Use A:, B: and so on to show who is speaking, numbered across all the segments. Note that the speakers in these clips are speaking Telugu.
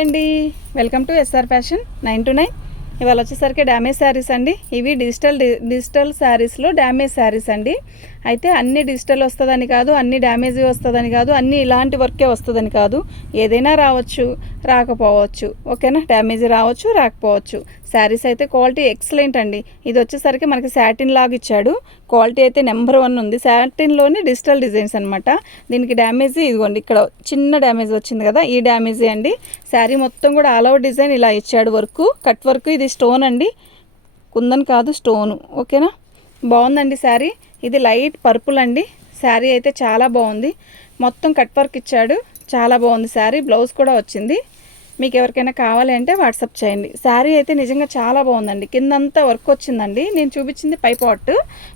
A: అండి. Welcome to SR fashion nine to nine ఇవాళ వచ్చేసరికి డ్యామేజ్ శారీస్ అండి. ఇవి డిజిటల్ డిజిటల్ శారీస్లో డ్యామేజ్ శారీస్ అండి. అయితే అన్ని డిజిటల్ వస్తుందని కాదు అన్ని డ్యామేజ్ వస్తుందని కాదు అన్ని ఇలాంటి వర్కే వస్తుందని కాదు. ఏదైనా రావచ్చు రాకపోవచ్చు. ఓకేనా? డ్యామేజ్ రావచ్చు రాకపోవచ్చు. శారీస్ అయితే క్వాలిటీ ఎక్సలెంట్ అండి. ఇది వచ్చేసరికి మనకి శాటిన్ లాగా ఇచ్చాడు. క్వాలిటీ అయితే నెంబర్ వన్ ఉంది. శాటిన్లోనే డిజిటల్ డిజైన్స్ అనమాట దీనికి డ్యామేజ్ ఇదిగోండి ఇక్కడ చిన్న డ్యామేజ్ వచ్చింది కదా ఈ డ్యామేజ్ అండి. శారీ మొత్తం కూడా ఆల్ ఓవర్ డిజైన్ ఇలా ఇచ్చాడు వర్క్. కట్ వర్క్ ఇది స్టోన్ అండి. కుందన్ కాదు స్టోను. ఓకేనా? బాగుందండి శారీ. ఇది లైట్ పర్పుల్ అండి. శారీ అయితే చాలా బాగుంది. మొత్తం కట్ వర్క్ ఇచ్చాడు. చాలా బాగుంది శారీ. బ్లౌజ్ కూడా వచ్చింది. మీకు ఎవరికైనా కావాలి అంటే వాట్సాప్ చేయండి. శారీ అయితే నిజంగా చాలా బాగుందండి. కిందంతా వర్క్ వచ్చిందండి. నేను చూపించింది పై పాట్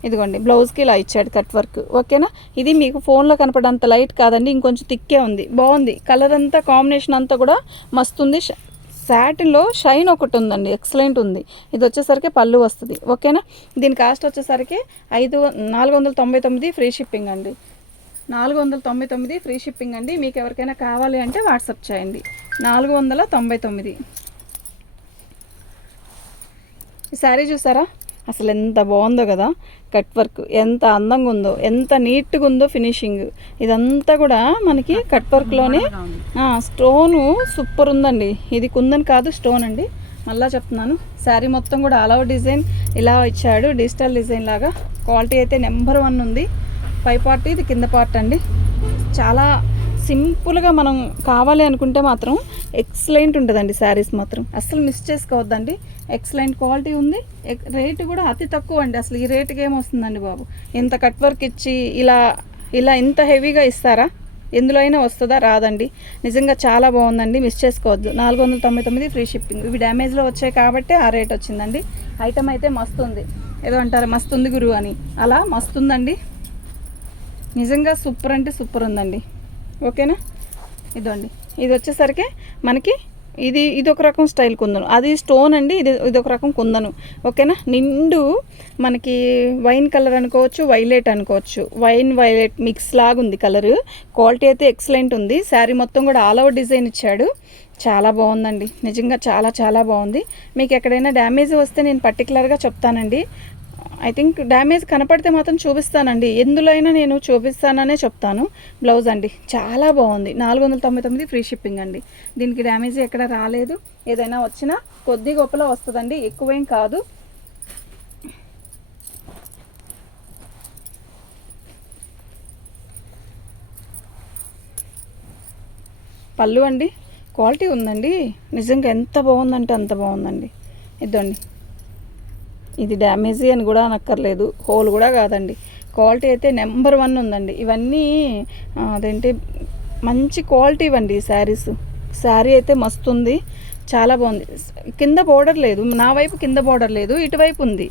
A: ఇదిగోండి బ్లౌజ్కి ఇలా ఇచ్చాడు కట్ వర్క్. ఓకేనా? ఇది మీకు ఫోన్లో కనపడంత లైట్ కాదండి ఇంకొంచెం తిక్కే ఉంది. బాగుంది. కలర్ అంతా కాంబినేషన్ అంతా కూడా మస్తుంది ఉంది. సాటిన్లో షైన్ ఒకటి ఉందండి. ఎక్సలెంట్ ఉంది. ఇది వచ్చేసరికి పళ్ళు వస్తుంది. ఓకేనా? దీని కాస్ట్ వచ్చేసరికి ఐదు నాలుగు వందల తొంభై తొమ్మిది ఫ్రీ షిప్పింగ్ అండి. నాలుగు వందల తొంభై తొమ్మిది ఫ్రీ షిప్పింగ్ అండి. మీకు ఎవరికైనా కావాలి అంటే వాట్సాప్ చేయండి. నాలుగు వందల తొంభై తొమ్మిది. ఈ శారీ చూసారా? అసలు ఎంత బాగుందో కదా. కట్ వర్క్ ఎంత అందంగా ఉందో ఎంత నీట్గా ఉందో ఫినిషింగ్. ఇదంతా కూడా మనకి కట్ వర్క్లోనే స్టోను సూపర్ ఉందండి. ఇది కుందని కాదు స్టోన్ అండి. మళ్ళా చెప్తున్నాను. శారీ మొత్తం కూడా అలవ్ డిజైన్ ఇలా ఇచ్చాడు. డిజిటల్ డిజైన్ లాగా. క్వాలిటీ అయితే నెంబర్ వన్ ఉంది. పై పార్ట్ ఇది కింద పార్ట్ అండి. చాలా సింపుల్గా మనం కావాలి అనుకుంటే మాత్రం ఎక్సలెంట్ ఉంటుందండి శారీస్ మాత్రం. అస్సలు మిస్ చేసుకోవద్దండి. ఎక్సలెంట్ క్వాలిటీ ఉంది. ఎక్- రేటు కూడా అతి తక్కువ అండి. అసలు ఈ రేటుకి ఏమొస్తుందండి బాబు? ఇంత కట్ వర్క్ ఇచ్చి ఇలా ఇలా ఇంత హెవీగా ఇస్తారా? ఎందులో అయినా వస్తుందా? రాదండి. నిజంగా చాలా బాగుందండి. మిస్ చేసుకోవద్దు. నాలుగు వందల తొంభై తొమ్మిది ఫ్రీ షిప్పింగ్. ఇవి డ్యామేజ్లో వచ్చాయి కాబట్టి ఆ రేట్ వచ్చిందండి. ఐటమ్ అయితే మస్తు ఉంది. ఏదో అంటారు మస్తు ఉంది గురు అని. అలా మస్తు ఉందండి. నిజంగా సూపర్ అంటే సూపర్ ఉందండి. ఓకేనా? ఇదండి ఇది వచ్చేసరికి మనకి ఇది ఇది ఒక రకం స్టైల్ కుందను. అది స్టోన్ అండి ఇది ఇది ఒక రకం కుందను. ఓకేనా? నిండు మనకి వైన్ కలర్ అనుకోవచ్చు వైలెట్ అనుకోవచ్చు. వైన్ వైలెట్ మిక్స్ లాగా ఉంది కలర్. క్వాలిటీ అయితే ఎక్సలెంట్ ఉంది. శారీ మొత్తం కూడా ఆల్ ఓవర్ డిజైన్ ఇచ్చాడు. చాలా బాగుందండి. నిజంగా చాలా చాలా బాగుంది. మీకు ఎక్కడైనా డ్యామేజ్ వస్తే నేను పర్టికులర్గా చెప్తానండి. ఐ థింక్ డ్యామేజ్ కనపడితే మాత్రం చూపిస్తానండి. ఎందులో అయినా నేను చూపిస్తాననే చెప్తాను. బ్లౌజ్ అండి. చాలా బాగుంది. నాలుగు వందల తొంభై తొమ్మిది ఫ్రీ షిప్పింగ్ అండి. దీనికి డ్యామేజ్ ఎక్కడ రాలేదు. ఏదైనా వచ్చినా కొద్ది గొప్పలో వస్తుందండి. ఎక్కువేం కాదు. పళ్ళు అండి. క్వాలిటీ ఉందండి. నిజంగా ఎంత బాగుందంటే అంత బాగుందండి. ఇద్దండి. ఇది డ్యామేజీ అని కూడా అనక్కర్లేదు. హోల్ కూడా కాదండి. క్వాలిటీ అయితే నెంబర్ వన్ ఉందండి. ఇవన్నీ అదేంటి మంచి క్వాలిటీ ఇవ్వండి ఈ శారీస్. శారీ అయితే మస్తు ఉంది. చాలా బాగుంది. కింద బోర్డర్ లేదు. నా వైపు కింద బోర్డర్ లేదు. ఇటువైపు ఉంది.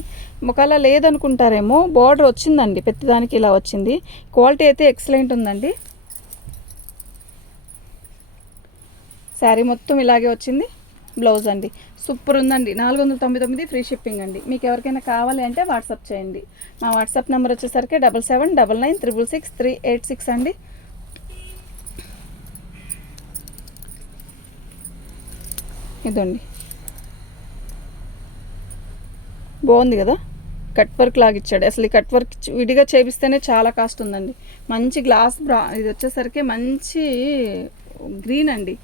A: ఒకవేళ లేదనుకుంటారేమో బోర్డర్ వచ్చిందండి. పెద్దదానికి ఇలా వచ్చింది. క్వాలిటీ అయితే ఎక్సలెంట్ ఉందండి. శారీ మొత్తం ఇలాగే వచ్చింది. బ్లౌజ్ అండి. సూపర్ ఉందండి. నాలుగు వందల తొంభై తొమ్మిది ఫ్రీ షిప్పింగ్ అండి. మీకు ఎవరికైనా కావాలి అంటే వాట్సాప్ చేయండి. మా వాట్సాప్ నెంబర్ వచ్చేసరికి double seven double nine triple six three eight six అండి. ఇదండి. బాగుంది కదా? కట్ వర్క్ లాగా ఇచ్చాడు. అసలు ఈ కట్ వర్క్ విడిగా చేపిస్తేనే చాలా కాస్ట్ ఉందండి. మంచి గ్లాస్ బ్రా ఇది వచ్చేసరికి మంచి గ్రీన్ అండి.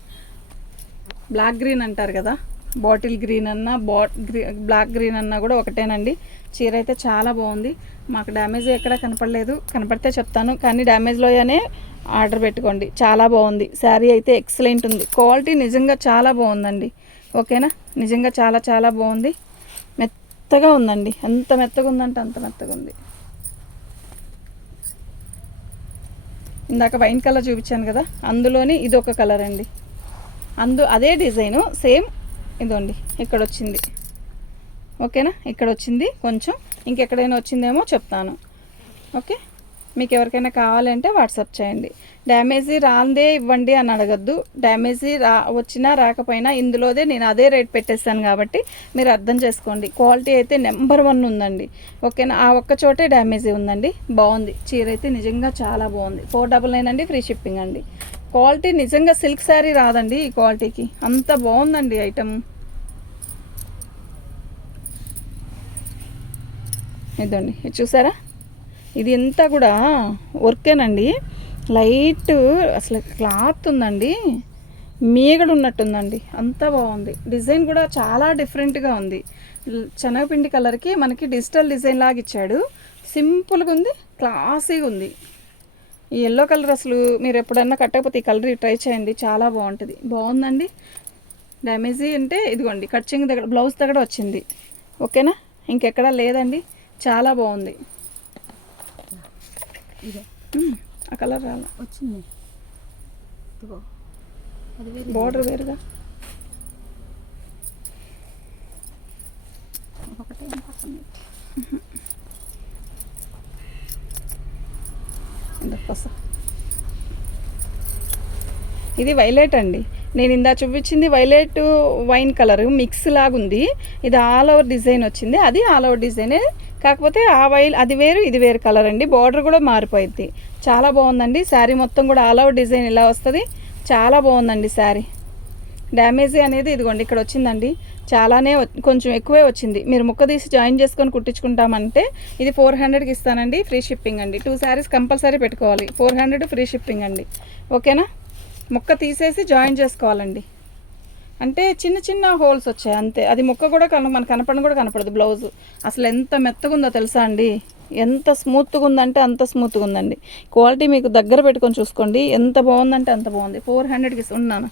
A: బ్లాక్ గ్రీన్ అంటారు కదా? బాటిల్ గ్రీన్ అన్నా బాట్ గ్రీ బ్లాక్ గ్రీన్ అన్నా కూడా ఒకటేనండి. చీర అయితే చాలా బాగుంది. మాకు డ్యామేజ్ ఎక్కడ కనపడలేదు. కనపడితే చెప్తాను. కానీ డ్యామేజ్లోనే ఆర్డర్ పెట్టుకోండి. చాలా బాగుంది. శారీ అయితే ఎక్సలెంట్ ఉంది. క్వాలిటీ నిజంగా చాలా బాగుందండి. ఓకేనా? నిజంగా చాలా చాలా బాగుంది. మెత్తగా ఉందండి. ఎంత మెత్తగా ఉందంటే అంత మెత్తగా ఉంది. ఇందాక వైన్ కలర్ చూపించాను కదా? అందులోని ఇది ఒక కలర్ అండి. అందు అదే డిజైను సేమ్ ఇదండి ఇక్కడ వచ్చింది ఓకేనా? ఇక్కడ వచ్చింది కొంచెం. ఇంకెక్కడైనా వచ్చిందేమో చెప్తాను. ఓకే? మీకు ఎవరికైనా కావాలంటే వాట్సాప్ చేయండి. డ్యామేజీ రాందే ఇవ్వండి అని అడగద్దు. డ్యామేజీ రా వచ్చినా రాకపోయినా ఇందులోదే నేను అదే రేట్ పెట్టేస్తాను కాబట్టి మీరు అర్థం చేసుకోండి. క్వాలిటీ అయితే నెంబర్ వన్ ఉందండి. ఓకేనా? ఆ ఒక్క చోటే డ్యామేజీ ఉందండి. బాగుంది. చీర అయితే నిజంగా చాలా బాగుంది. ఫోర్ డబల్ నైన్ అండి ఫ్రీ షిప్పింగ్ అండి. క్వాలిటీ నిజంగా సిల్క్ శారీ రాదండి ఈ క్వాలిటీకి. అంత బాగుందండి ఐటమ్. ఇదండి. ఇది చూసారా? ఇది అంతా కూడా వర్కేనండి. లైట్ అసలు క్లాత్ ఉందండి. మీగడు ఉన్నట్టుందండి అంత బాగుంది. డిజైన్ కూడా చాలా డిఫరెంట్గా ఉంది. శనగపిండి కలర్కి మనకి డిజిటల్ డిజైన్ లాగా ఇచ్చాడు. సింపుల్గా ఉంది క్లాసీగా ఉంది. ఈ ఎల్లో కలర్ అసలు మీరు ఎప్పుడన్నా కట్టకపోతే ఈ కలర్ ట్రై చేయండి. చాలా బాగుంటుంది. బాగుందండి. డ్యామేజీ అంటే ఇదిగోండి కట్చింగ్ దగ్గర బ్లౌజ్ దగ్గర వచ్చింది. ఓకేనా ఇంకెక్కడా లేదండి. చాలా బాగుంది. ఆ కలర్ రాల.
B: వచ్చింది.
A: బార్డర్ వేరుగా?
B: ఒకటే
A: ఇది వైలెట్ అండి. నేను ఇందా చూపించింది వైలెట్ వైన్ కలర్ మిక్స్ లాగుంది. ఇది ఆల్ ఓవర్ డిజైన్ వచ్చింది. అది ఆల్ ఓవర్ డిజైనే. కాకపోతే ఆ వైల్ అది వేరు ఇది వేరు కలర్ అండి. బార్డర్ కూడా మారిపోయింది చాలా బాగుందండి. శారీ మొత్తం కూడా ఆల్ ఓవర్ డిజైన్ ఇలా వస్తుంది. చాలా బాగుందండి శారీ. డ్యామేజీ అనేది ఇదిగోండి ఇక్కడ వచ్చిందండి. చాలానే కొంచెం ఎక్కువే వచ్చింది. మీరు ముక్క తీసి జాయిన్ చేసుకొని కుట్టించుకుంటామంటే ఇది ఫోర్ హండ్రెడ్కి ఇస్తానండి ఫ్రీ షిప్పింగ్ అండి. టూ శారీస్ కంపల్సరీ పెట్టుకోవాలి ఫోర్ హండ్రెడ్ ఫ్రీ షిప్పింగ్ అండి. ఓకేనా? ముక్క తీసేసి జాయిన్ చేసుకోవాలండి. అంటే చిన్న చిన్న హోల్స్ వచ్చాయి అంతే. అది ముక్క కూడా కన మనకు కనపడడం కూడా కనపడదు బ్లౌజ్. అసలు ఎంత మెత్తగా ఉందో తెలుసా అండి? ఎంత స్మూత్గా ఉందంటే అంత స్మూత్గా ఉందండి క్వాలిటీ మీకు దగ్గర పెట్టుకొని చూసుకోండి ఎంత బాగుందంటే అంత బాగుంది. ఫోర్ హండ్రెడ్కి ఉన్నాను.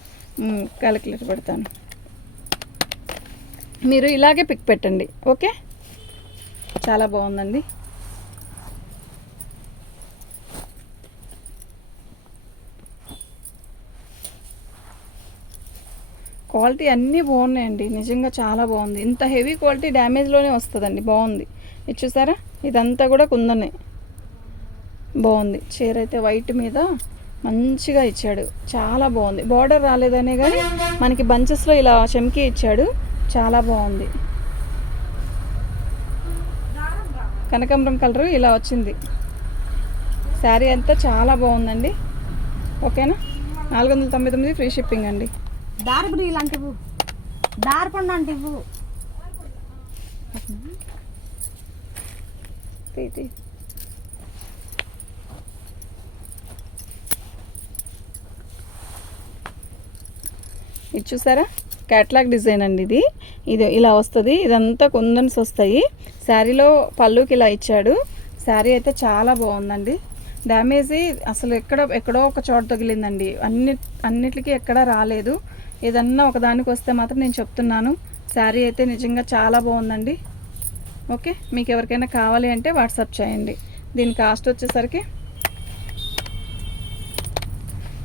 A: క్యాలిక్యులేటర్ పెడతాను. మీరు ఇలాగే పిక్ పెట్టండి ఓకే? చాలా బాగుందండి. క్వాలిటీ అన్నీ బాగున్నాయండి నిజంగా చాలా బాగుంది. ఇంత హెవీ క్వాలిటీ డ్యామేజ్లోనే వస్తుందండి బాగుంది. ఇది చూసారా? ఇదంతా కూడా కుందనే. బాగుంది. చీర అయితే వైట్ మీద మంచిగా ఇచ్చాడు. చాలా బాగుంది. బార్డర్ రాలేదనే కానీ మనకి బంచెస్లో ఇలా చెమ్కి ఇచ్చాడు. చాలా బాగుంది. కనకాంబరం కలర్ ఇలా వచ్చింది. శారీ అంతా చాలా బాగుందండి. ఓకేనా? నాలుగు వందల తొంభై తొమ్మిది ఫ్రీ షిప్పింగ్ అండి.
B: దారపురి ఇలాంటివి. దారపండు అంటివు.
A: ఇది చూసారా? క్యాట్లాగ్ డిజైన్ అండి ఇది. ఇది ఇలా వస్తుంది. ఇదంతా కుందన్స్ వస్తాయి. శారీలో పళ్ళుకి ఇలా ఇచ్చాడు. శారీ అయితే చాలా బాగుందండి. డ్యామేజీ అసలు ఎక్కడ ఎక్కడో ఒక చోట తగిలిందండి. అన్ని అన్నిటికీ ఎక్కడా రాలేదు. ఏదన్నా ఒకదానికి వస్తే మాత్రం నేను చెప్తున్నాను. శారీ అయితే నిజంగా చాలా బాగుందండి. ఓకే? మీకు ఎవరికైనా కావాలి అంటే వాట్సాప్ చేయండి. దీని కాస్ట్ వచ్చేసరికి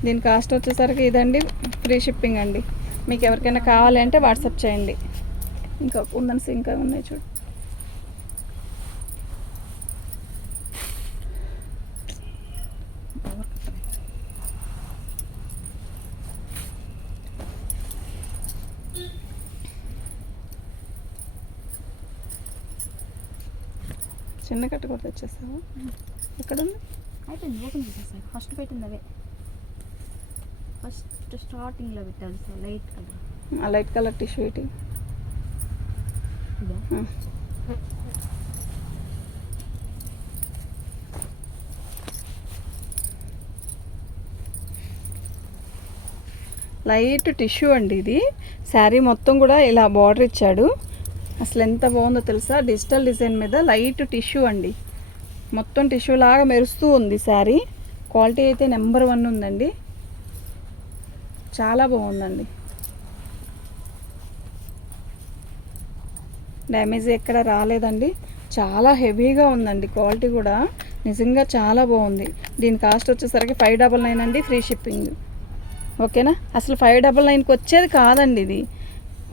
A: దీని కాస్ట్ వచ్చేసరికి ఇదండి. ఫ్రీ షిప్పింగ్ అండి. మీకు ఎవరికైనా కావాలి అంటే వాట్సాప్ చేయండి. ఇంకా ఉందని ఇంకా ఉన్నాయి చూడు. చిన్న కట్ట కూడా తెచ్చేస్తావా? ఎక్కడుంది
B: అయిపోయింది ఓపెన్ చేసేసాను ఫస్ట్ పెట్టింది అవే. ఫస్ట్ స్టార్టింగ్లో పెట్టాడు సార్ లైట్ కలర్.
A: ఆ లైట్ కలర్ టిష్యూ ఆ. లైట్ టిష్యూ అండి ఇది. శారీ మొత్తం కూడా ఇలా బార్డర్ ఇచ్చాడు. అసలు ఎంత బాగుందో తెలుసా? డిజిటల్ డిజైన్ మీద లైట్ టిష్యూ అండి. మొత్తం టిష్యూ లాగా మెరుస్తూ ఉంది శారీ. క్వాలిటీ అయితే నెంబర్ వన్ ఉందండి. చాలా బాగుందండి. డ్యామేజ్ ఎక్కడ రాలేదండి. చాలా హెవీగా ఉందండి క్వాలిటీ కూడా. నిజంగా చాలా బాగుంది. దీని కాస్ట్ వచ్చేసరికి ఫైవ్ డబల్ నైన్ అండి ఫ్రీ షిప్పింగ్. ఓకేనా? అసలు ఫైవ్ డబల్ నైన్కి వచ్చేది కాదండి ఇది.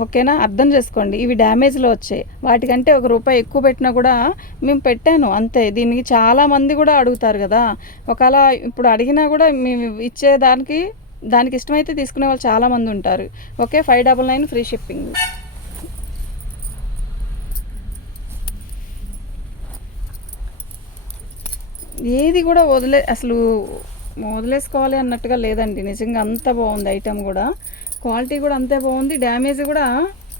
A: ఓకేనా? అర్థం చేసుకోండి. ఇవి డ్యామేజ్లో వచ్చాయి. వాటికంటే ఒక రూపాయి ఎక్కువ పెట్టినా కూడా మేము పెట్టాను అంతే. దీనికి చాలా మంది కూడా అడుగుతారు కదా. ఒకవేళ ఇప్పుడు అడిగినా కూడా మేము ఇచ్చేదానికి దానికి ఇష్టమైతే తీసుకునే వాళ్ళు చాలామంది ఉంటారు. Okay five double nine free shipping ఏది కూడా వదిలే అసలు వదిలేసుకోవాలి అన్నట్టుగా లేదండి. నిజంగా అంత బాగుంది ఐటెం కూడా. క్వాలిటీ కూడా అంతే బాగుంది. డ్యామేజ్ కూడా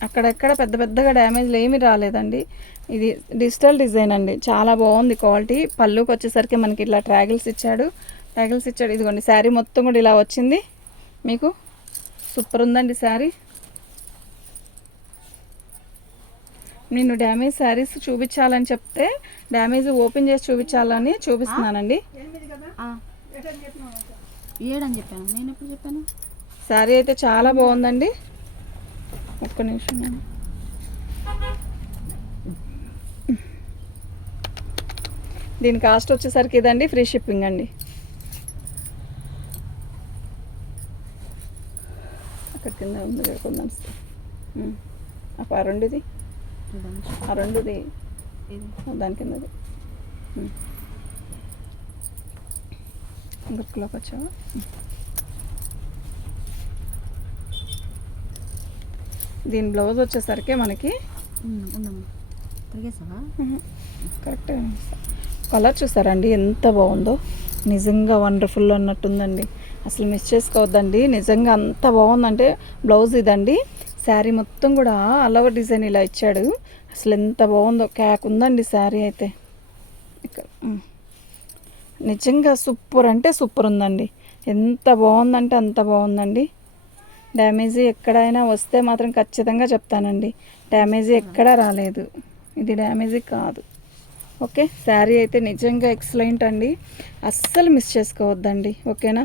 A: అక్కడెక్కడ పెద్ద పెద్దగా డ్యామేజ్లు ఏమీ రాలేదండి. ఇది డిజిటల్ డిజైన్ అండి. చాలా బాగుంది క్వాలిటీ పళ్ళుకి వచ్చేసరికి మనకి ఇట్లా ట్రాగిల్స్ ఇచ్చాడు. ట్రాగిల్స్ ఇచ్చాడు. ఇదిగోండి శారీ మొత్తం కూడా ఇలా వచ్చింది. మీకు సూపర్ ఉందండి శారీ. నేను డ్యామేజ్ శారీస్ చూపించాలని చెప్తే డ్యామేజ్ ఓపెన్ చేసి చూపించాలని చూపిస్తున్నానండి.
B: ఆ. ఏడని చెప్పాను. నేను ఎప్పుడు చెప్పాను?
A: శారీ అయితే చాలా బాగుందండి. ఒక్క నిమిషం నేను దీని కాస్ట్ వచ్చేసరికి ఇదండి ఫ్రీ షిప్పింగ్ అండి. కింద ఉంది కదా కొందాం ఆ రెండుది? ఆ రెండుది. దాని కిందది. ఉమ్. గుర్తులోకి వచ్చావా. దీని బ్లౌజ్ వచ్చేసరికి మనకి కరెక్ట్ కలర్ చూసారండి ఎంత బాగుందో. నిజంగా వండర్ఫుల్ అన్నట్టుందండి. అసలు మిస్ చేసుకోవద్దండి. నిజంగా అంత బాగుందంటే బ్లౌజ్ ఇదండి. శారీ మొత్తం కూడా అలవ డిజైన్ ఇలా ఇచ్చాడు. అసలు ఎంత బాగుందో క్యాక్ ఉందండి శారీ అయితే. నిజంగా సూపర్ అంటే సూపర్ ఉందండి. ఎంత బాగుందంటే అంత బాగుందండి. డ్యామేజీ ఎక్కడైనా వస్తే మాత్రం ఖచ్చితంగా చెప్తానండి. డ్యామేజీ ఎక్కడా రాలేదు. ఇది డ్యామేజ్ కాదు. ఓకే? శారీ అయితే నిజంగా ఎక్సలెంట్ అండి. అస్సలు మిస్ చేసుకోవద్దండి. ఓకేనా?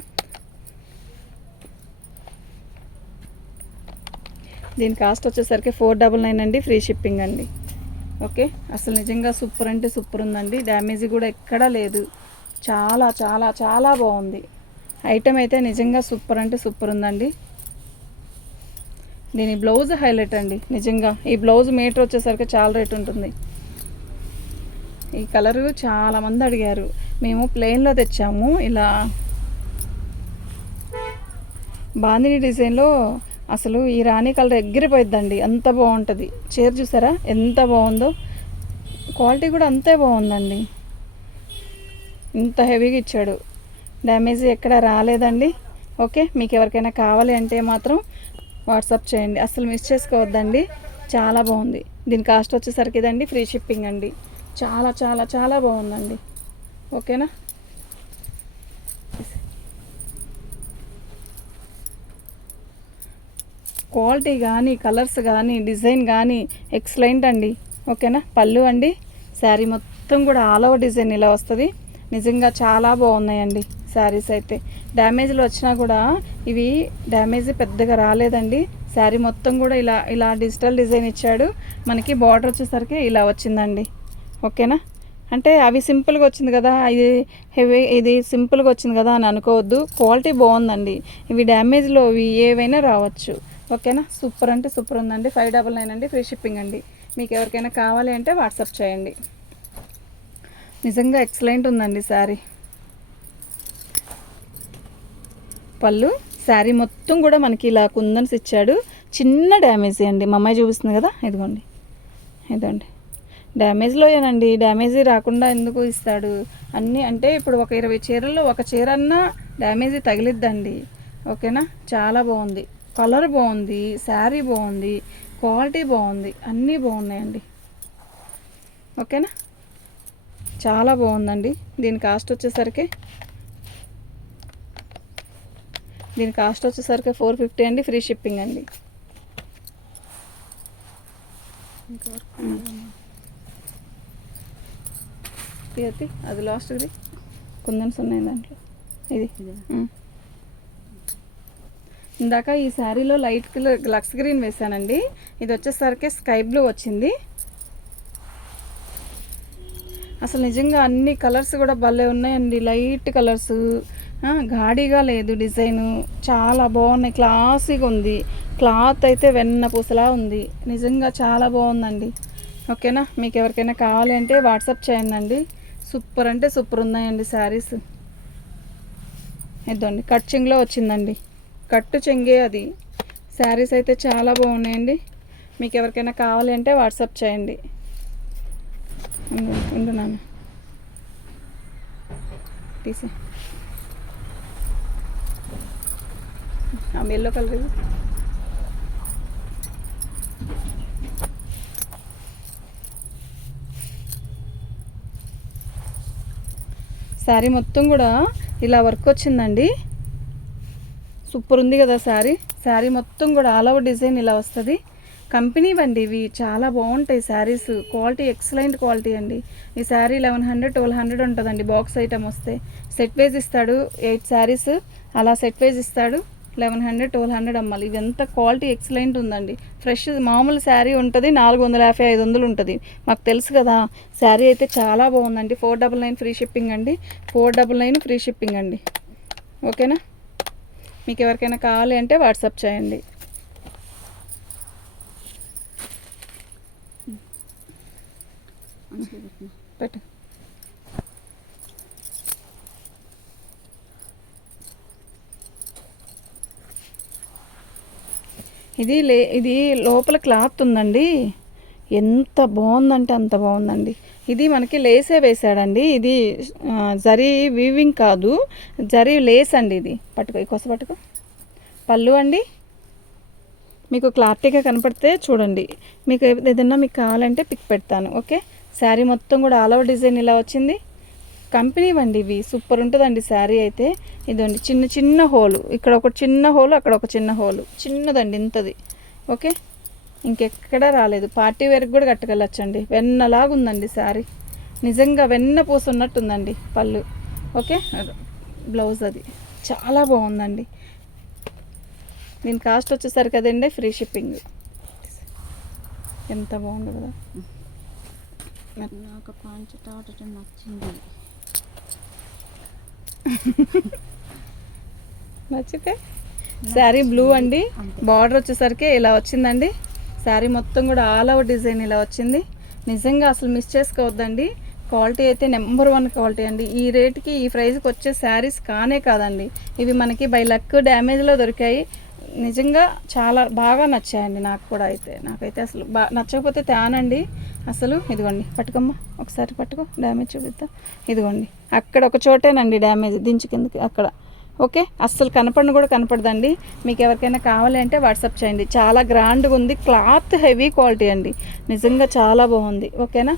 A: దీని కాస్ట్ వచ్చేసరికి ఫోర్ డబల్ నైన్ అండి ఫ్రీ షిప్పింగ్ అండి. ఓకే అసలు నిజంగా సూపర్ అంటే సూపర్ ఉందండి. డ్యామేజ్ కూడా ఎక్కడా లేదు. చాలా చాలా చాలా బాగుంది. ఐటమ్ అయితే నిజంగా సూపర్ అంటే సూపర్ ఉందండి. దీని బ్లౌజ్ హైలైట్ అండి నిజంగా. ఈ బ్లౌజ్ మీటర్ వచ్చేసరికి చాలా రేట్ ఉంటుంది. ఈ కలరు చాలా మంది అడిగారు. మేము ప్లెయిన్లో తెచ్చాము. ఇలా బాందిని డిజైన్లో అసలు ఈ రాణి కలర్ ఎగిరిపోయిద్దండి అంత బాగుంటుంది. చీర చూసారా? ఎంత బాగుందో. క్వాలిటీ కూడా అంతే బాగుందండి. ఇంత హెవీగా ఇచ్చాడు. డ్యామేజ్ ఎక్కడ రాలేదండి. ఓకే మీకు ఎవరికైనా కావాలి అంటే మాత్రం వాట్సాప్ చేయండి. అసలు మిస్ చేసుకోవద్దండి. చాలా బాగుంది. దీని కాస్ట్ వచ్చేసరికి ఇదండి ఫ్రీ షిప్పింగ్ అండి. చాలా చాలా చాలా బాగుందండి. ఓకేనా? క్వాలిటీ కానీ కలర్స్ కానీ డిజైన్ కానీ ఎక్సలెంట్ అండి. ఓకేనా? పళ్ళు అండి. శారీ మొత్తం కూడా ఆల్ ఓవర్ డిజైన్ ఇలా వస్తుంది. నిజంగా చాలా బాగున్నాయండి శారీస్ అయితే. డ్యామేజ్లు వచ్చినా కూడా ఇవి డ్యామేజ్ పెద్దగా రాలేదండి. శారీ మొత్తం కూడా ఇలా ఇలా డిజిటల్ డిజైన్ ఇచ్చాడు. మనకి బార్డర్ వచ్చేసరికి ఇలా వచ్చిందండి. ఓకేనా? అంటే అవి సింపుల్గా వచ్చింది కదా ఇది హెవీ ఇది సింపుల్గా వచ్చింది కదా అని అనుకోవద్దు. క్వాలిటీ బాగుందండి. ఇవి డ్యామేజ్లో ఇవి ఏవైనా రావచ్చు. ఓకేనా? సూపర్ అంటే సూపర్ ఉందండి. ఫైవ్ డబల్ నైన్ అండి. ఫ్రీ షిప్పింగ్ అండి. మీకు ఎవరికైనా కావాలి అంటే వాట్సాప్ చేయండి. నిజంగా ఎక్సలెంట్ ఉందండి శారీ. పళ్ళు శారీ మొత్తం కూడా మనకి ఇలా కుందన్స్ ఇచ్చాడు. చిన్న డ్యామేజ్ అండి. మా అమ్మాయి చూపిస్తుంది కదా? ఇదిగోండి. ఇదండి. డ్యామేజ్లో ఏనండి? డ్యామేజీ రాకుండా ఎందుకు ఇస్తాడు? అన్నీ అంటే ఇప్పుడు ఒక ఇరవై చీరల్లో ఒక చీర అన్నా డ్యామేజ్ తగిలిద్దండి. ఓకేనా? చాలా బాగుంది. కలర్ బాగుంది శారీ బాగుంది క్వాలిటీ బాగుంది అన్నీ బాగున్నాయండి. ఓకేనా? చాలా బాగుందండి. దీని కాస్ట్ వచ్చేసరికి దీని కాస్ట్ వచ్చేసరికి ఫోర్ ఫిఫ్టీ అండి ఫ్రీ షిప్పింగ్ అండి. ఇది అది లాస్ట్ది. కుందన్స్ ఉన్నాయి దాంట్లో. ఇది. ఇందాక ఈ శారీలో లైట్ కలర్ లక్స్ గ్రీన్ వేశానండి. ఇది వచ్చేసరికి స్కై బ్లూ వచ్చింది. అసలు నిజంగా అన్ని కలర్స్ కూడా భలే ఉన్నాయండి. లైట్ కలర్స్ గాడిగా లేదు డిజైను. చాలా బాగున్నాయి. క్లాసీగా ఉంది. క్లాత్ అయితే వెన్న పూసలా ఉంది. నిజంగా చాలా బాగుందండి. ఓకేనా? మీకు ఎవరికైనా కావాలి అంటే వాట్సాప్ చేయండి అండి. సూపర్ అంటే సూపర్ ఉన్నాయండి శారీస్. ఇద్దండి కట్చింగ్లో వచ్చిందండి. కట్టు చెంగే అది. శారీస్ అయితే చాలా బాగున్నాయండి. మీకు ఎవరికైనా కావాలి అంటే వాట్సాప్ చేయండి. ఉండు ఉండు నాన్న. ఆ ఎల్లో కలర్ శారీ మొత్తం కూడా ఇలా వర్క్ వచ్చిందండి. సూపర్ ఉంది కదా శారీ. శారీ మొత్తం కూడా ఆల్ ఓవర్ డిజైన్ ఇలా వస్తుంది. కంపెనీ అండి ఇవి చాలా బాగుంటాయి శారీస్. క్వాలిటీ ఎక్సలెంట్ క్వాలిటీ అండి. ఈ sari eleven hundred twelve hundred ఉంటుందండి. బాక్స్ ఐటమ్ వస్తే సెట్ వైజ్ ఇస్తాడు ఎయిట్ శారీస్. అలా సెట్ వైజ్ ఇస్తాడు. లెవెన్ హండ్రెడ్ ట్వెల్వ్ హండ్రెడ్ అమ్మాలి. ఇది ఎంత క్వాలిటీ ఎక్సలెంట్ ఉందండి. ఫ్రెష్ మామూలు శారీ ఉంటుంది నాలుగు వందల యాభై ఐదు వందలు ఉంటుంది. మాకు తెలుసు కదా శారీ అయితే చాలా బాగుందండి. Four double nine free shipping అండి. Four double nine free shipping అండి. ఓకేనా మీకు ఎవరికైనా కావాలి అంటే వాట్సాప్ చేయండి. పెట్టు. ఇది లే ఇది లోపల క్లాత్ ఉందండి. ఎంత బాగుందంటే అంత బాగుందండి. ఇది మనకి లేసే వేసాడండి ఇది జరీ వీవింగ్ కాదు. జరీ లేస్ అండి ఇది. పట్టుకో ఈ కొస పట్టుకో. పళ్ళు అండి. మీకు క్లారిటీగా కనపడితే చూడండి. మీకు ఏదైనా మీకు కావాలంటే పిక్ పెడతాను ఓకే? శారీ మొత్తం కూడా ఆల్ ఓవర్ డిజైన్ ఇలా వచ్చింది. కంపెనీ అండి ఇవి. సూపర్ ఉంటుందండి శారీ అయితే. ఇదండి చిన్న చిన్న హోలు. ఇక్కడ ఒక చిన్న హోలు అక్కడ ఒక చిన్న హోలు. చిన్నదండి ఇంతది ఓకే? ఇంకెక్కడా రాలేదు. పార్టీ వేర్కి కూడా కట్టుకెళ్ళొచ్చండి. వెన్నలాగా ఉందండి శారీ. నిజంగా వెన్న పూసున్నట్టుందండి పళ్ళు. ఓకే? బ్లౌజ్ అది. చాలా బాగుందండి. దీని కాస్ట్ వచ్చేసరికి కదండి ఫ్రీ షిప్పింగ్. ఎంత బాగుంది కదా.
B: నాకు నచ్చింది.
A: నచ్చితే శారీ బ్లూ అండి. బార్డర్ వచ్చేసరికి ఇలా వచ్చిందండి. శారీ మొత్తం కూడా ఆల్ ఓవర్ డిజైన్ ఇలా వచ్చింది. నిజంగా అసలు మిస్ చేసుకోవద్దండి. క్వాలిటీ అయితే నెంబర్ వన్ క్వాలిటీ అండి. ఈ రేట్కి ఈ ప్రైస్కి వచ్చే శారీస్ కానే కాదండి. ఇవి మనకి బై లక్ డ్యామేజ్లో దొరికాయి. నిజంగా చాలా బాగా నచ్చాయండి నాకు కూడా అయితే. నాకైతే అసలు బా నచ్చకపోతే తేనండి. అసలు ఇదిగోండి పట్టుకోమ్మ. ఒకసారి పట్టుకో డ్యామేజ్ చూపిద్దాం ఇదిగోండి అక్కడ ఒక చోటేనండి డ్యామేజ్ దించి కిందకి అక్కడ. ఓకే? అస్సలు కనపడిన కూడా కనపడదండి. మీకు ఎవరికైనా కావాలి అంటే వాట్సాప్ చేయండి. చాలా గ్రాండ్గా ఉంది. క్లాత్ హెవీ క్వాలిటీ అండి. నిజంగా చాలా బాగుంది. ఓకేనా?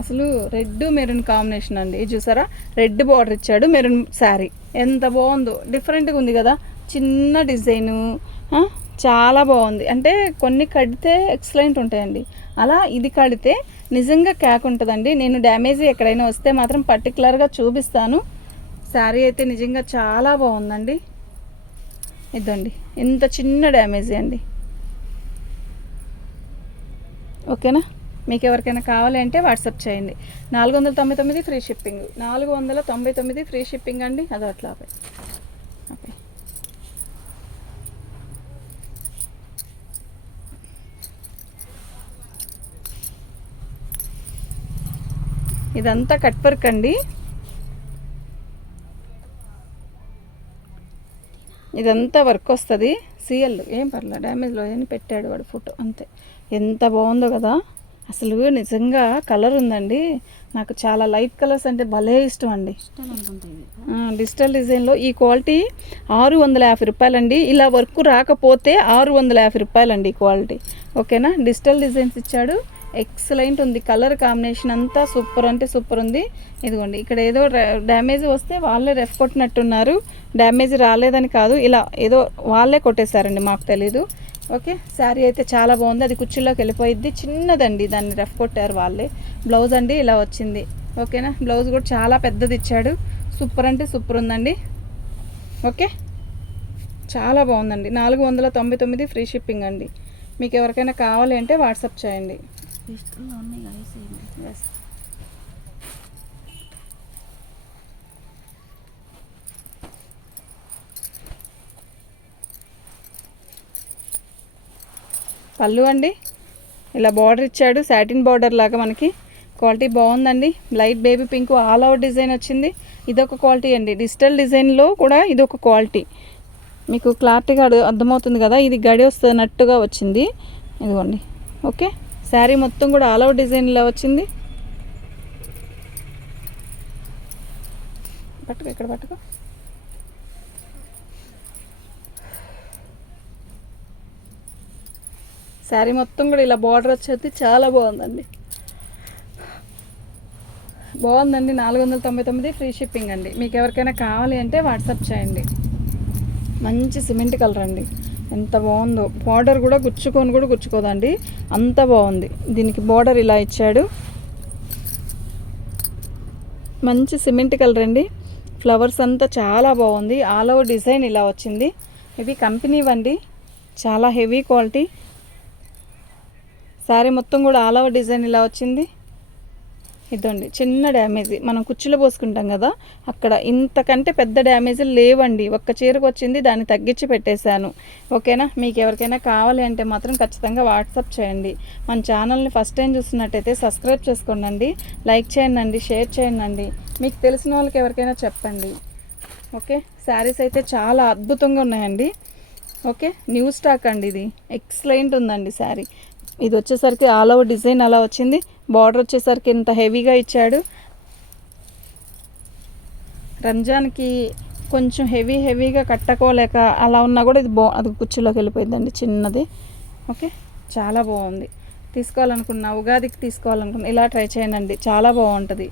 A: అసలు రెడ్ మెరూన్ కాంబినేషన్ అండి. ఇది చూసారా? రెడ్ బార్డర్ ఇచ్చాడు మెరూన్ శారీ. ఎంత బాగుందో. డిఫరెంట్గా ఉంది కదా. చిన్న డిజైను. చాలా బాగుంది. అంటే కొన్ని కడితే ఎక్సలెంట్ ఉంటాయండి. అలా ఇది కడితే నిజంగా క్యాక్ ఉంటుందండి. నేను డ్యామేజ్ ఎక్కడైనా వస్తే మాత్రం పర్టికులర్గా చూపిస్తాను. శారీ అయితే నిజంగా చాలా బాగుందండి. ఇదండి. ఇంత చిన్న డ్యామేజ్ అండి. ఓకేనా? మీకు ఎవరికైనా కావాలి అంటే వాట్సాప్ చేయండి. నాలుగు వందల తొంభై తొమ్మిది ఫ్రీ షిప్పింగ్. నాలుగు వందల తొంభై తొమ్మిది ఫ్రీ షిప్పింగ్ అండి. అది అట్లా ఇదంతా కట్ వర్క్ అండి. ఇదంతా వర్క్ వస్తుంది. సీఎల్ ఏం పర్లేదు డ్యామేజ్లో ఏమి పెట్టాడు వాడు ఫోటో అంతే. ఎంత బాగుందో కదా. అసలు నిజంగా కలర్ ఉందండి. నాకు చాలా లైట్ కలర్స్ అంటే భలే ఇష్టం అండి. డిజిటల్ డిజైన్లో ఈ క్వాలిటీ ఆరు వందల యాభై రూపాయలండి. ఇలా వర్క్ రాకపోతే ఆరు వందల యాభై రూపాయలండి ఈ క్వాలిటీ. ఓకేనా? డిజిటల్ డిజైన్స్ ఇచ్చాడు. ఎక్సలెంట్ ఉంది. కలర్ కాంబినేషన్ అంతా సూపర్ అంటే సూపర్ ఉంది. ఇదిగోండి ఇక్కడ ఏదో డ్యామేజ్ వస్తే వాళ్ళే రెఫ్ కొట్టినట్టున్నారు. డ్యామేజ్ రాలేదని కాదు ఇలా ఏదో వాళ్ళే కొట్టేశారండి మాకు తెలీదు. ఓకే శారీ అయితే చాలా బాగుంది. అది కుర్చీలోకి వెళ్ళిపోయిద్ది. చిన్నదండి దాన్ని రెఫ్ కొట్టారు వాళ్ళే. బ్లౌజ్ అండి ఇలా వచ్చింది. ఓకేనా? బ్లౌజ్ కూడా చాలా పెద్దది ఇచ్చాడు. సూపర్ అంటే సూపర్ ఉందండి. ఓకే చాలా బాగుందండి. నాలుగు వందల తొంభై తొమ్మిది ఫ్రీ షిప్పింగ్ అండి. మీకు ఎవరికైనా కావాలి అంటే వాట్సాప్ చేయండి.
B: పేస్ట్లో ఉన్నాయి ఐస్
A: ఎస్ పళ్ళు అండి. ఇలా బార్డర్ ఇచ్చాడు సాటిన్ బార్డర్ లాగా మనకి. క్వాలిటీ బాగుందండి. Light baby pink all out design వచ్చింది. ఇదొక క్వాలిటీ అండి. డిజిటల్ డిజైన్లో కూడా ఇదొక క్వాలిటీ మీకు క్లారిటీగా అర్థమవుతుంది కదా? ఇది గడి వస్తున్నట్టుగా వచ్చింది. ఇదిగోండి. ఓకే శారీ మొత్తం కూడా ఆల్ అవుట్ డిజైన్ ఇలా వచ్చింది. పట్టుకో ఇక్కడ పట్టుకో. శారీ మొత్తం కూడా ఇలా బార్డర్ వచ్చేది చాలా బాగుందండి. బాగుందండి నాలుగు వందల తొంభై తొమ్మిది ఫ్రీ షిప్పింగ్ అండి. మీకు ఎవరికైనా కావాలి అంటే వాట్సాప్ చేయండి. మంచి సిమెంట్ కలర్ అండి. ఎంత బాగుందో. బార్డర్ కూడా గుచ్చుకొని కూడా గుచ్చుకోదండి. అంత బాగుంది. దీనికి బార్డర్ ఇలా ఇచ్చాడు. మంచి సిమెంట్ కలర్ అండి. ఫ్లవర్స్ అంతా చాలా బాగుంది. ఆల్ ఓవర్ డిజైన్ ఇలా వచ్చింది. ఇవి కంపెనీ వండి. చాలా హెవీ క్వాలిటీ శారీ మొత్తం కూడా ఆల్ ఓవర్ డిజైన్ ఇలా వచ్చింది. ఇదండి చిన్న డ్యామేజ్. మనం కుర్చీలో పోసుకుంటాం కదా అక్కడ ఇంతకంటే పెద్ద డ్యామేజ్ లేవండి. ఒక్క చీరకు వచ్చింది దాన్ని తగ్గించి పెట్టేశాను. ఓకేనా? మీకు ఎవరికైనా కావాలి అంటే మాత్రం ఖచ్చితంగా వాట్సాప్ చేయండి. మన ఛానల్ని ఫస్ట్ టైం చూస్తున్నట్టయితే సబ్స్క్రైబ్ చేసుకోండి లైక్ చేయండి షేర్ చేయండి మీకు తెలిసిన వాళ్ళకి ఎవరికైనా చెప్పండి. ఓకే? శారీస్ అయితే చాలా అద్భుతంగా ఉన్నాయండి. ఓకే? న్యూ స్టాక్ అండి ఇది. ఎక్సలెంట్ ఉందండి శారీ. ఇది వచ్చేసరికి ఆల్ ఓవర్ డిజైన్ అలా వచ్చింది. బార్డర్ వచ్చేసరికి ఇంత హెవీగా ఇచ్చాడు. రంజాన్కి కొంచెం హెవీ హెవీగా కట్టుకోలేక అలా ఉన్నా కూడా ఇది బా అది కుర్చీలోకి వెళ్ళిపోయిందండి చిన్నది. ఓకే చాలా బాగుంది. తీసుకోవాలనుకున్నా ఉగాదికి తీసుకోవాలనుకున్నా ఇలా ట్రై చేయండి. చాలా బాగుంటుంది.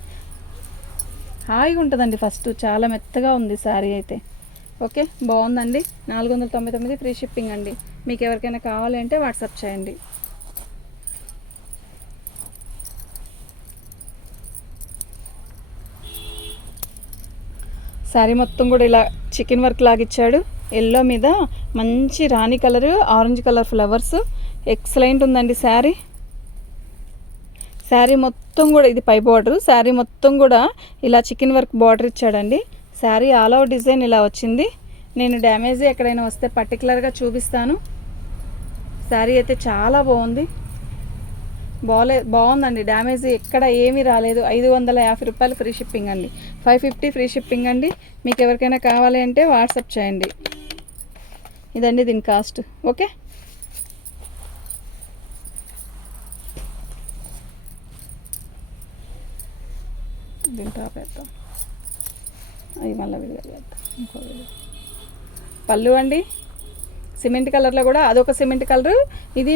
A: హాయిగా ఉంటుందండి ఫస్ట్ చాలా మెత్తగా ఉంది శారీ అయితే. ఓకే బాగుందండి. నాలుగు వందల తొంభై తొమ్మిది ఫ్రీ షిప్పింగ్ అండి. మీకు ఎవరికైనా కావాలి అంటే వాట్సాప్ చేయండి. శారీ మొత్తం కూడా ఇలా చికెన్ వర్క్ లాగా ఇచ్చాడు. ఎల్లో మీద మంచి rani colour orange colour flowers. Excellent ఉందండి శారీ. శారీ మొత్తం కూడా ఇది పై బార్డర్. శారీ మొత్తం కూడా ఇలా చికెన్ వర్క్ బార్డర్ ఇచ్చాడండి. శారీ ఆల్ ఓవర్ డిజైన్ ఇలా వచ్చింది. నేను డ్యామేజ్ ఎక్కడైనా వస్తే పర్టికులర్గా చూపిస్తాను. శారీ అయితే చాలా బాగుంది. బాగాలే బాగుందండి. డ్యామేజ్ ఎక్కడ ఏమీ రాలేదు. ఐదు వందల యాభై రూపాయలు ఫ్రీ షిప్పింగ్ అండి. ఫైవ్ ఫిఫ్టీ ఫ్రీ షిప్పింగ్ అండి. మీకు ఎవరికైనా కావాలి అంటే వాట్సాప్ చేయండి. ఇదండి దీని కాస్ట్. ఓకే? దీని టాప్ వేద్దాం. అవి మళ్ళీ విడిగా చేద్దాం ఇంకో పళ్ళు అండి? సిమెంట్ కలర్లో కూడా అదొక సిమెంట్ కలర్. ఇది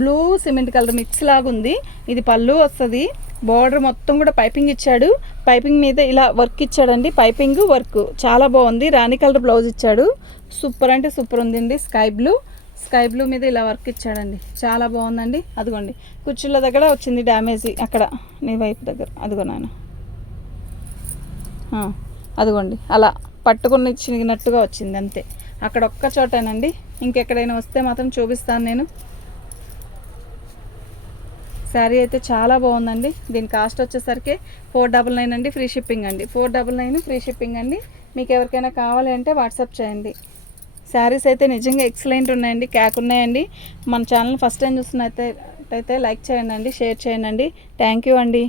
A: బ్లూ సిమెంట్ కలర్ మిక్స్ లాగా ఉంది. ఇది పళ్ళు వస్తుంది. బార్డర్ మొత్తం కూడా పైపింగ్ ఇచ్చాడు. పైపింగ్ మీద ఇలా వర్క్ ఇచ్చాడండి. పైపింగ్ వర్క్ చాలా బాగుంది. రాణి కలర్ బ్లౌజ్ ఇచ్చాడు. సూపర్ అంటే సూపర్ ఉందండి. Sky blue. స్కై బ్లూ మీద ఇలా వర్క్ ఇచ్చాడండి. చాలా బాగుందండి. అదిగోండి. కుర్చీల దగ్గర వచ్చింది డ్యామేజ్ అక్కడ. నీ వైపు దగ్గర. అదిగో నాన్న. అదిగోండి. అలా పట్టుకుని చినిగినట్టుగా వచ్చింది అంతే. అక్కడ ఒక్క చోటేనండి. ఇంకెక్కడైనా వస్తే మాత్రం చూపిస్తాను నేను. శారీ అయితే చాలా బాగుందండి. దీని కాస్ట్ వచ్చేసరికి ఫోర్ డబల్ నైన్ అండి ఫ్రీ షిప్పింగ్ అండి. Four double nine free shipping అండి. మీకు ఎవరికైనా కావాలి అంటే వాట్సాప్ చేయండి. శారీస్ అయితే నిజంగా ఎక్సలెంట్ ఉన్నాయండి క్యాక్ ఉన్నాయండి. మన ఛానల్ ఫస్ట్ టైం చూస్తున్నట్టయితే లైక్ చేయండి అండి షేర్ చేయండి. థ్యాంక్ యూ అండి.